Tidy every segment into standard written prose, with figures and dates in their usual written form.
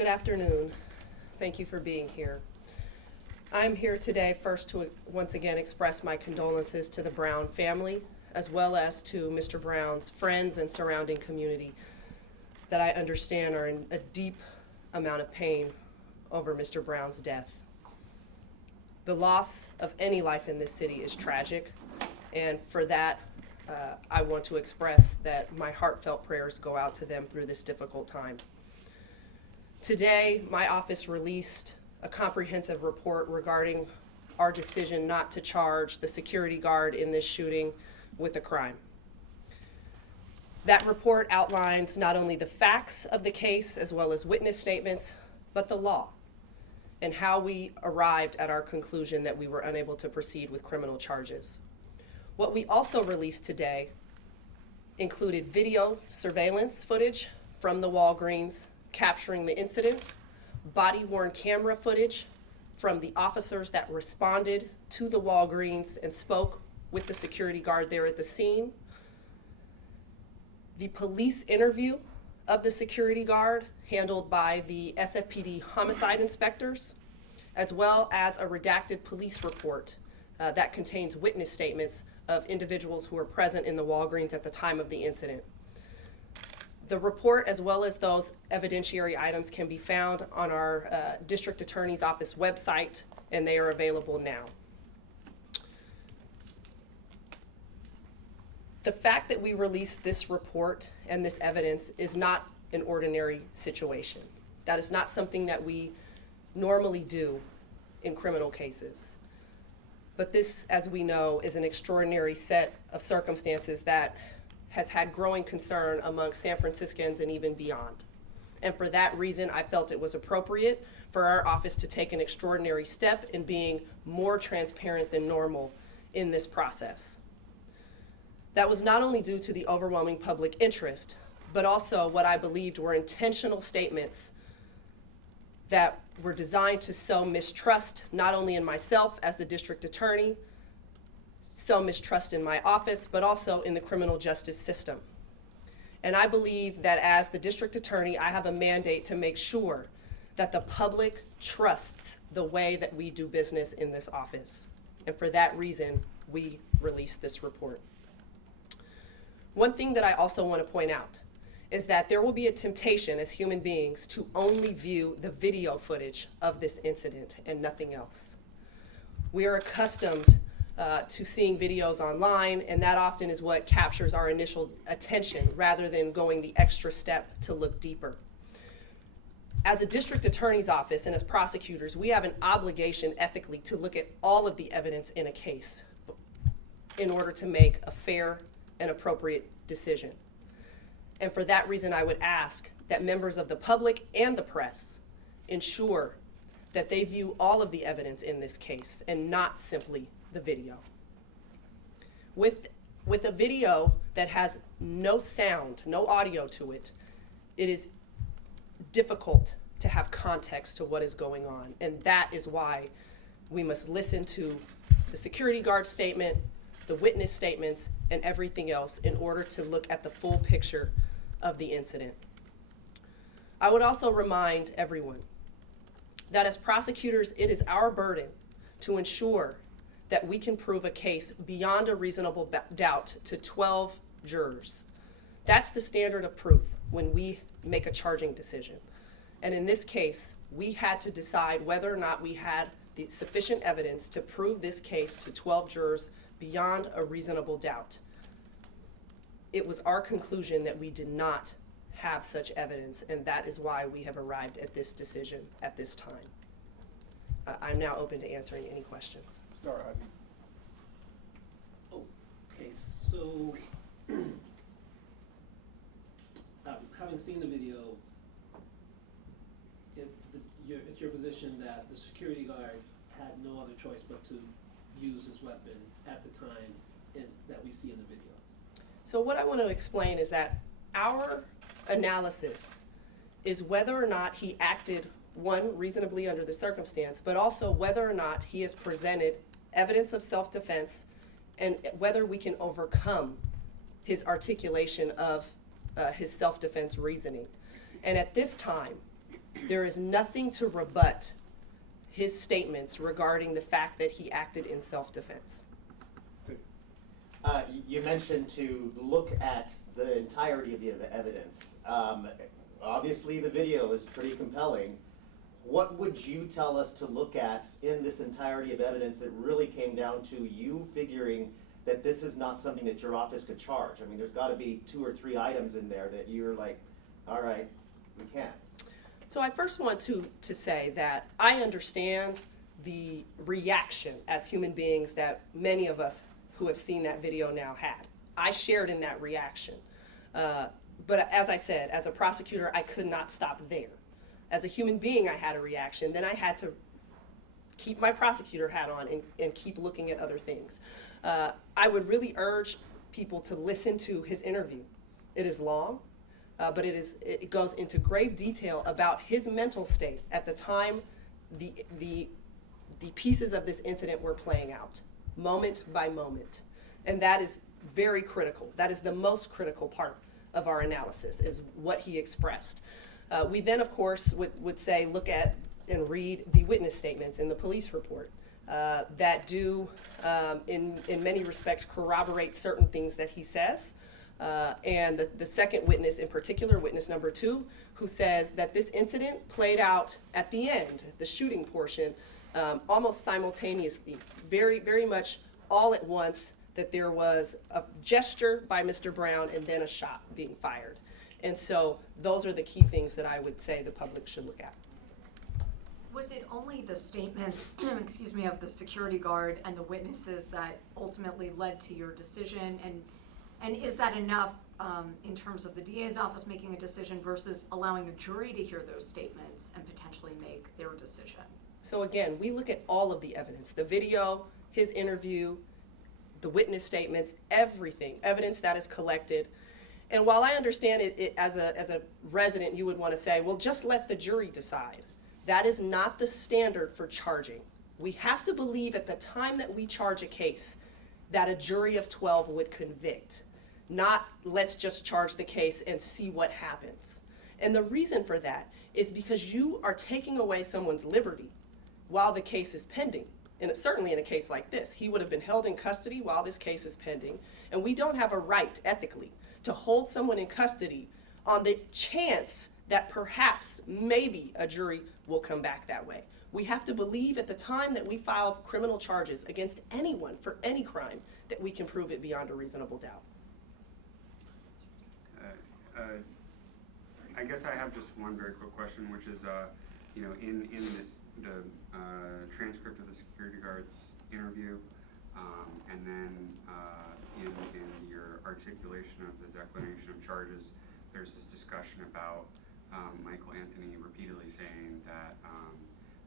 Good afternoon. Thank you for being here. I'm here today first to once again express my condolences to the Brown family, as well as to Mr. Brown's friends and surrounding community that I understand are in a deep amount of pain over Mr. Brown's death. The loss of any life in this city is tragic, and for that, I want to express that my heartfelt prayers go out to them through this difficult time. Today, my office released a comprehensive report regarding our decision not to charge the security guard in this shooting with a crime. That report outlines not only the facts of the case as well as witness statements, but the law and how we arrived at our conclusion that we were unable to proceed with criminal charges. What we also released today included video surveillance footage from the Walgreens capturing the incident, body-worn camera footage from the officers that responded to the Walgreens and spoke with the security guard there at the scene, the police interview of the security guard handled by the SFPD homicide inspectors, as well as a redacted police report that contains witness statements of individuals who were present in the Walgreens at the time of the incident. The report, as well as those evidentiary items, can be found on our District Attorney's Office website, and they are available now. The fact that we released this report and this evidence is not an ordinary situation. That is not something that we normally do in criminal cases. But this, as we know, is an extraordinary set of circumstances that has had growing concern among San Franciscans and even beyond. And for that reason, I felt it was appropriate for our office to take an extraordinary step in being more transparent than normal in this process. That was not only due to the overwhelming public interest, but also what I believed were intentional statements that were designed to sow mistrust, not only in myself as the district attorney, sow mistrust in my office, but also in the criminal justice system. And I believe that as the district attorney, I have a mandate to make sure that the public trusts the way that we do business in this office. And for that reason, we released this report. One thing that I also want to point out is that there will be a temptation as human beings to only view the video footage of this incident and nothing else. We are accustomed to seeing videos online, and that often is what captures our initial attention rather than going the extra step to look deeper. As a district attorney's office and as prosecutors, we have an obligation ethically to look at all of the evidence in a case in order to make a fair and appropriate decision. And for that reason, I would ask that members of the public and the press ensure that they view all of the evidence in this case and not simply the video. With a video that has no sound, no audio to it, it is difficult to have context to what is going on. And that is why we must listen to the security guard statement, the witness statements, and everything else in order to look at the full picture of the incident. I would also remind everyone that as prosecutors, it is our burden to ensure that we can prove a case beyond a reasonable doubt to 12 jurors. That's the standard of proof when we make a charging decision. And in this case, we had to decide whether or not we had the sufficient evidence to prove this case to 12 jurors beyond a reasonable doubt. It was our conclusion that we did not have such evidence, and that is why we have arrived at this decision at this time. I'm now open to answering any questions. Start, Ozzy. Okay, so having seen the video, it's your position that the security guard had no other choice but to use his weapon at the time that we see in the video. So what I want to explain is that our analysis is whether or not he acted, one, reasonably under the circumstance, but also whether or not he has presented evidence of self-defense and whether we can overcome his articulation of his self-defense reasoning. And at this time, There is nothing to rebut his statements regarding the fact that he acted in self-defense. You mentioned to look at the entirety of the evidence. Obviously, the video is pretty compelling. What would you tell us to look at in this entirety of evidence that really came down to you figuring that this is not something that your office could charge? I mean, there's got to be 2 or 3 items in there that you're like, all right, we can't. So I first want to say that I understand the reaction as human beings that many of us who have seen that video now had. I shared in that reaction. But as I said, as a prosecutor, I could not stop there. As a human being, I had a reaction. Then I had to keep my prosecutor hat on and keep looking at other things. I would really urge people to listen to his interview. It is long, but it goes into grave detail about his mental state at the time the pieces of this incident were playing out, moment by moment. And that is very critical. That is the most critical part of our analysis, is what he expressed. We then, of course, would say look at and read the witness statements in the police report that do, in many respects, corroborate certain things that he says. And the second witness in particular, witness number 2, who says that this incident played out at the end, the shooting portion, almost simultaneously, very, very much all at once, that there was a gesture by Mr. Brown and then a shot being fired. And so those are the key things that I would say the public should look at. Was it only the statements, excuse me, of the security guard and the witnesses that ultimately led to your decision? And is that enough in terms of the DA's office making a decision versus allowing a jury to hear those statements and potentially make their decision? So again, we look at all of the evidence, the video, his interview, the witness statements, everything, evidence that is collected. And while I understand it as a resident, you would want to say, well, just let the jury decide. That is not the standard for charging. We have to believe at the time that we charge a case that a jury of 12 would convict, not let's just charge the case and see what happens. And the reason for that is because you are taking away someone's liberty while the case is pending. And certainly in a case like this, he would have been held in custody while this case is pending. And we don't have a right, ethically, to hold someone in custody on the chance that perhaps, maybe, a jury will come back that way. We have to believe at the time that we file criminal charges against anyone for any crime that we can prove it beyond a reasonable doubt. I guess I have just one very quick question, which is, you know, in the transcript of the security guard's interview, and then in your articulation of the declination of charges, there's this discussion about Michael Anthony repeatedly saying that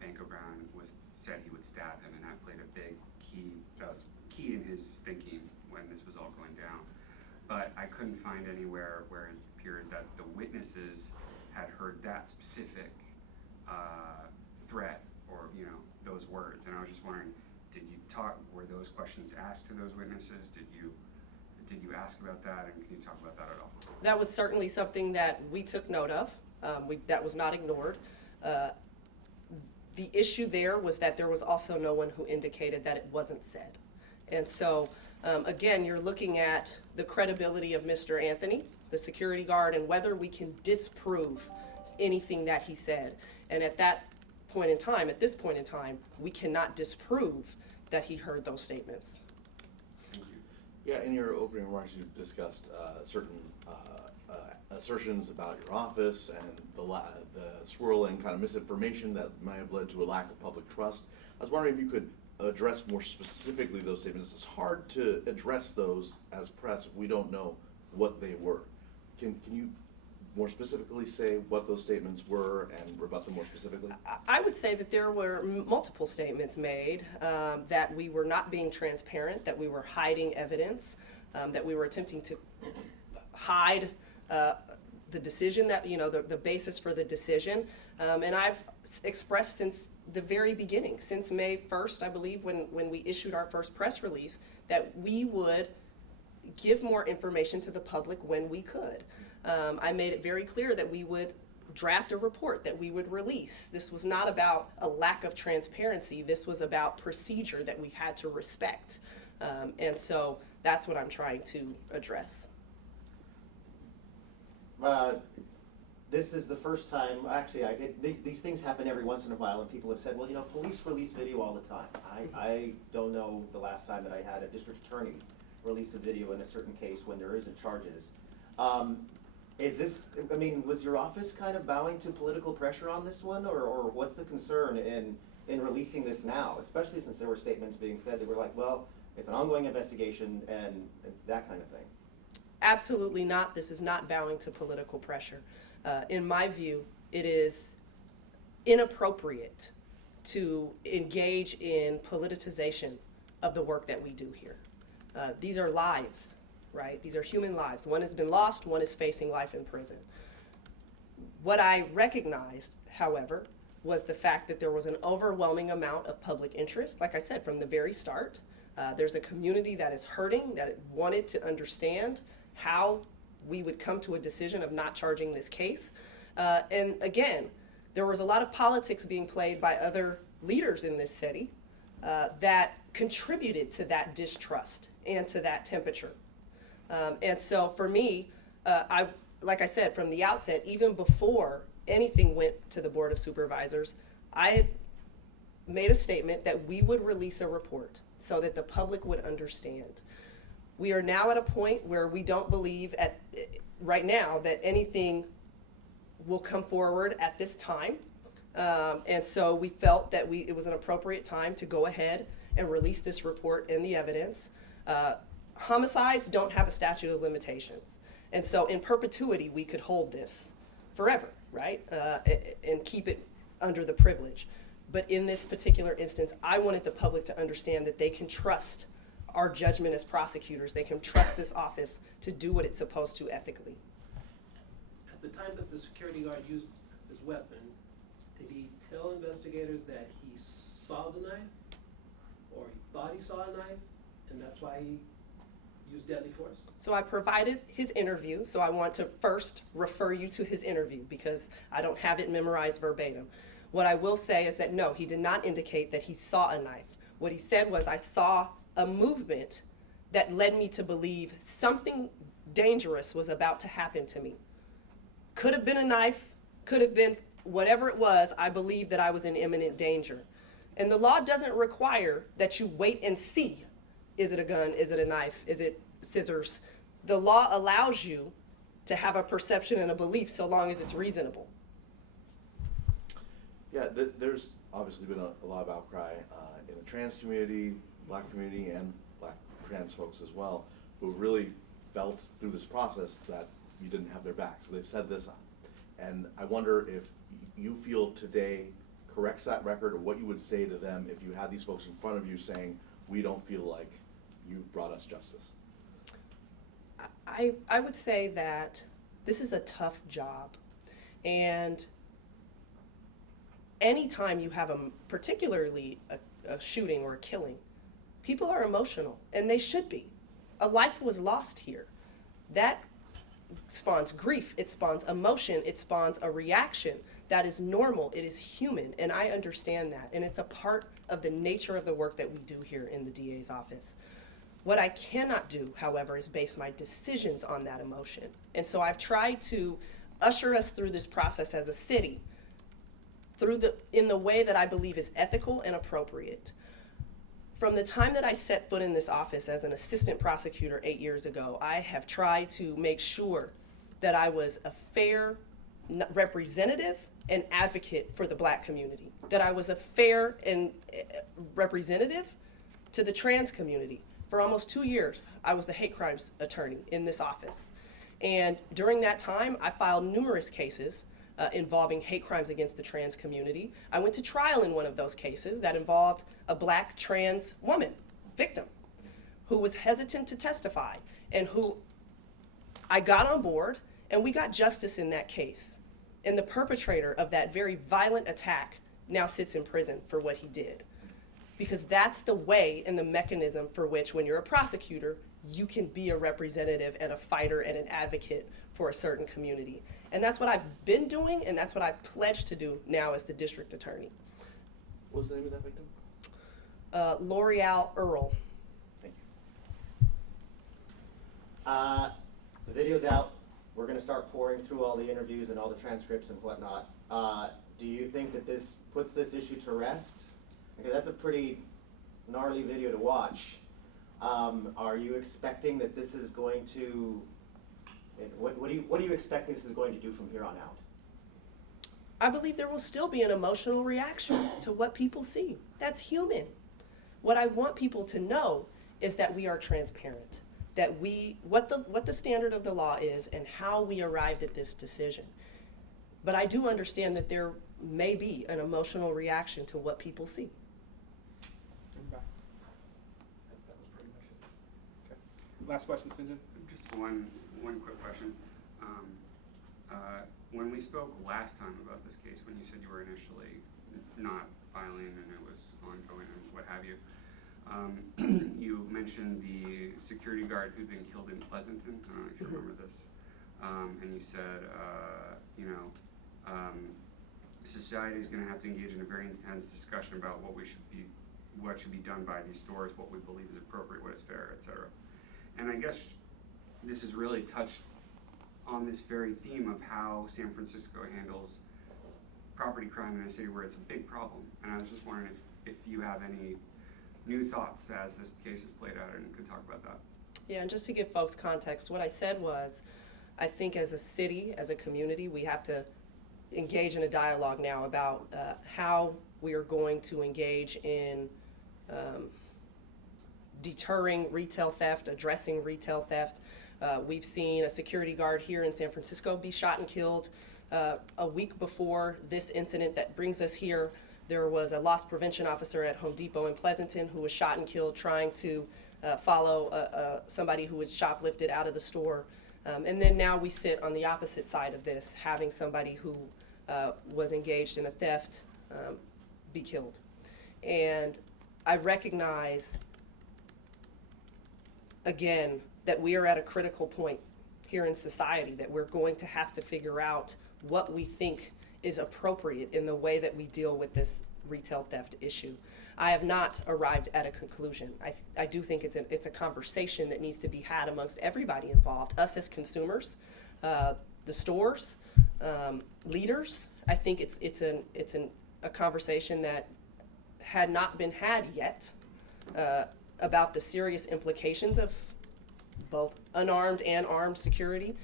Banco Brown said he would stab him, and that played a big key in his thinking when this was all going down. But I couldn't find anywhere where it appeared that the witnesses had heard that specific threat or, you know, those words. And I was just wondering, were those questions asked to those witnesses? Did you ask about that, and can you talk about that at all? That was certainly something that we took note of. That was not ignored. The issue there was that there was also no one who indicated that it wasn't said. And so, again, you're looking at the credibility of Mr. Anthony, the security guard, and whether we can disprove anything that he said. And at this point in time, we cannot disprove that he heard those statements. Yeah, in your opening remarks, you discussed certain assertions about your office and the swirling kind of misinformation that might have led to a lack of public trust. I was wondering if you could address more specifically those statements. It's hard to address those as press if we don't know what they were. Can you more specifically say what those statements were and rebut them more specifically? I would say that there were multiple statements made, that we were not being transparent, that we were hiding evidence, that we were attempting to hide the decision, that, you know, the basis for the decision. And I've expressed since the very beginning, since May 1st, I believe, when we issued our first press release, that we would give more information to the public when we could. I made it very clear that we would draft a report that we would release. This was not about a lack of transparency. This was about procedure that we had to respect. And so that's what I'm trying to address. This is the first time, actually, these things happen every once in a while, and people have said, well, you know, police release video all the time. I don't know the last time that I had a district attorney release a video in a certain case when there isn't charges. Is this, I mean, was your office kind of bowing to political pressure on this one, or what's the concern in releasing this now, especially since there were statements being said that were like, well, it's an ongoing investigation and that kind of thing? Absolutely not. This is not bowing to political pressure. In my view, it is inappropriate to engage in politicization of the work that we do here. These are lives, right? These are human lives. One has been lost, one is facing life in prison. What I recognized, however, was the fact that there was an overwhelming amount of public interest. Like I said, from the very start, there's a community that is hurting, that wanted to understand how we would come to a decision of not charging this case. And again, there was a lot of politics being played by other leaders in this city that contributed to that distrust and to that temperature. And so for me, like I said, from the outset, even before anything went to the Board of Supervisors, I had made a statement that we would release a report so that the public would understand. We are now at a point where we don't believe right now that anything will come forward at this time. And so we felt that it was an appropriate time to go ahead and release this report and the evidence. Homicides don't have a statute of limitations. And so in perpetuity, we could hold this forever, right? And keep it under the privilege. But in this particular instance, I wanted the public to understand that they can trust our judgment as prosecutors. They can trust this office to do what it's supposed to ethically. At the time that the security guard used his weapon, did he tell investigators that he saw the knife, or he thought he saw a knife, and that's why he used deadly force? So I provided his interview, so I want to first refer you to his interview because I don't have it memorized verbatim. What I will say is that no, he did not indicate that he saw a knife. What he said was, I saw a movement that led me to believe something dangerous was about to happen to me. Could have been a knife, could have been whatever it was. I believed that I was in imminent danger. And the law doesn't require that you wait and see, is it a gun, is it a knife, is it scissors? The law allows you to have a perception and a belief so long as it's reasonable. Yeah, there's obviously been a lot of outcry in the trans community, Black community, and Black trans folks as well, who really felt through this process that you didn't have their back. So they've said this, and I wonder if you feel today corrects that record, or what you would say to them if you had these folks in front of you saying, we don't feel like you've brought us justice. I would say that this is a tough job, and anytime you have particularly a shooting or a killing, people are emotional, and they should be. A life was lost here. That spawns grief, it spawns emotion, it spawns a reaction that is normal, it is human, and I understand that, and it's a part of the nature of the work that we do here in the DA's office. What I cannot do, however, is base my decisions on that emotion. And so I've tried to usher us through this process as a city in the way that I believe is ethical and appropriate. From the time that I set foot in this office as an assistant prosecutor 8 years ago, I have tried to make sure that I was a fair representative and advocate for the Black community, that I was a fair and representative to the trans community. For almost 2 years, I was the hate crimes attorney in this office. And during that time, I filed numerous cases involving hate crimes against the trans community. I went to trial in one of those cases that involved a Black trans woman, victim, who was hesitant to testify and who I got on board, and we got justice in that case. And the perpetrator of that very violent attack now sits in prison for what he did. Because that's the way and the mechanism for which, when you're a prosecutor, you can be a representative and a fighter and an advocate for a certain community. And that's what I've been doing, and that's what I've pledged to do now as the district attorney. What was the name of that victim? L'Oreal Earl. Thank you. The video's out. We're gonna start pouring through all the interviews and all the transcripts and whatnot. Do you think that this puts this issue to rest? Okay, that's a pretty gnarly video to watch. Are you expecting that this is going to, what do you expect this is going to do from here on out? I believe there will still be an emotional reaction to what people see. That's human. What I want people to know is that we are transparent, that what the standard of the law is and how we arrived at this decision. But I do understand that there may be an emotional reaction to what people see. Okay. That was pretty much it. Okay. Last question, St. John? Just one quick question. When we spoke last time about this case, when you said you were initially not filing and it was ongoing and what have you, you mentioned the security guard who'd been killed in Pleasanton. I don't know if you remember this. And you said, society is going to have to engage in a very intense discussion about what should be done by these stores, what we believe is appropriate, what is fair, et cetera. And I guess this is really touched on this very theme of how San Francisco handles property crime in a city where it's a big problem. And I was just wondering if you have any new thoughts as this case has played out and could talk about that. Yeah, and just to give folks context, what I said was, I think as a city, as a community, we have to engage in a dialogue now about how we are going to engage in deterring retail theft, addressing retail theft. We've seen a security guard here in San Francisco be shot and killed. A week before this incident that brings us here, there was a loss prevention officer at Home Depot in Pleasanton who was shot and killed trying to follow somebody who was shoplifted out of the store. And then now we sit on the opposite side of this, having somebody who was engaged in a theft be killed. And I recognize, again, that we are at a critical point here in society, that we're going to have to figure out what we think is appropriate in the way that we deal with this retail theft issue. I have not arrived at a conclusion. I do think it's a conversation that needs to be had amongst everybody involved, us as consumers, the stores, leaders. I think it's a conversation that had not been had yet about the serious implications of both unarmed and armed security,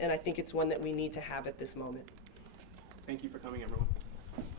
and I think it's one that we need to have at this moment. Thank you for coming, everyone.